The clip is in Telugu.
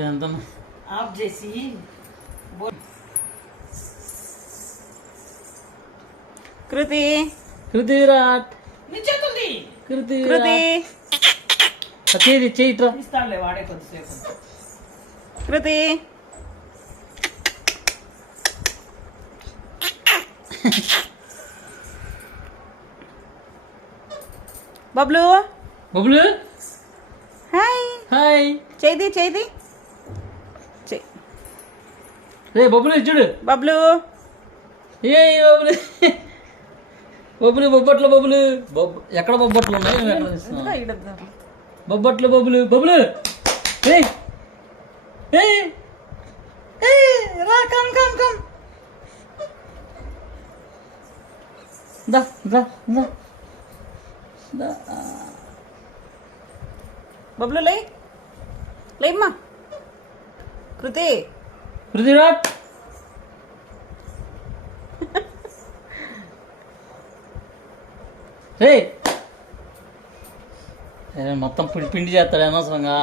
ఎంత ఆఫ్ చేసి కృతి కృతి విరాట్ నిచ్చేస్తుంది. కృతి కృతి చేయిట్రా ఇస్తాడులే వాడే కొద్దిసేపు. కృతి బబ్లు బబులు హాయ్ హాయ్ చేది రే బబులు చూడు బబ్లు ఏ బబులు బొబ్బులు బొబ్బట్లు బొబ్బులు ఎక్కడ బొబ్బట్లు ఉన్నాయి మేము ఎక్కడ తీస్తున్నాం బొబ్బట్లు బొబ్బులు బొబ్బులు రా కమ్ కమ్ కమ్ దా దా దా దా బబ్లు లేమ్మా కృతి పృథ్వీరాజ్ రే మొత్తం పిండి చేస్తాడు అనవసరంగా.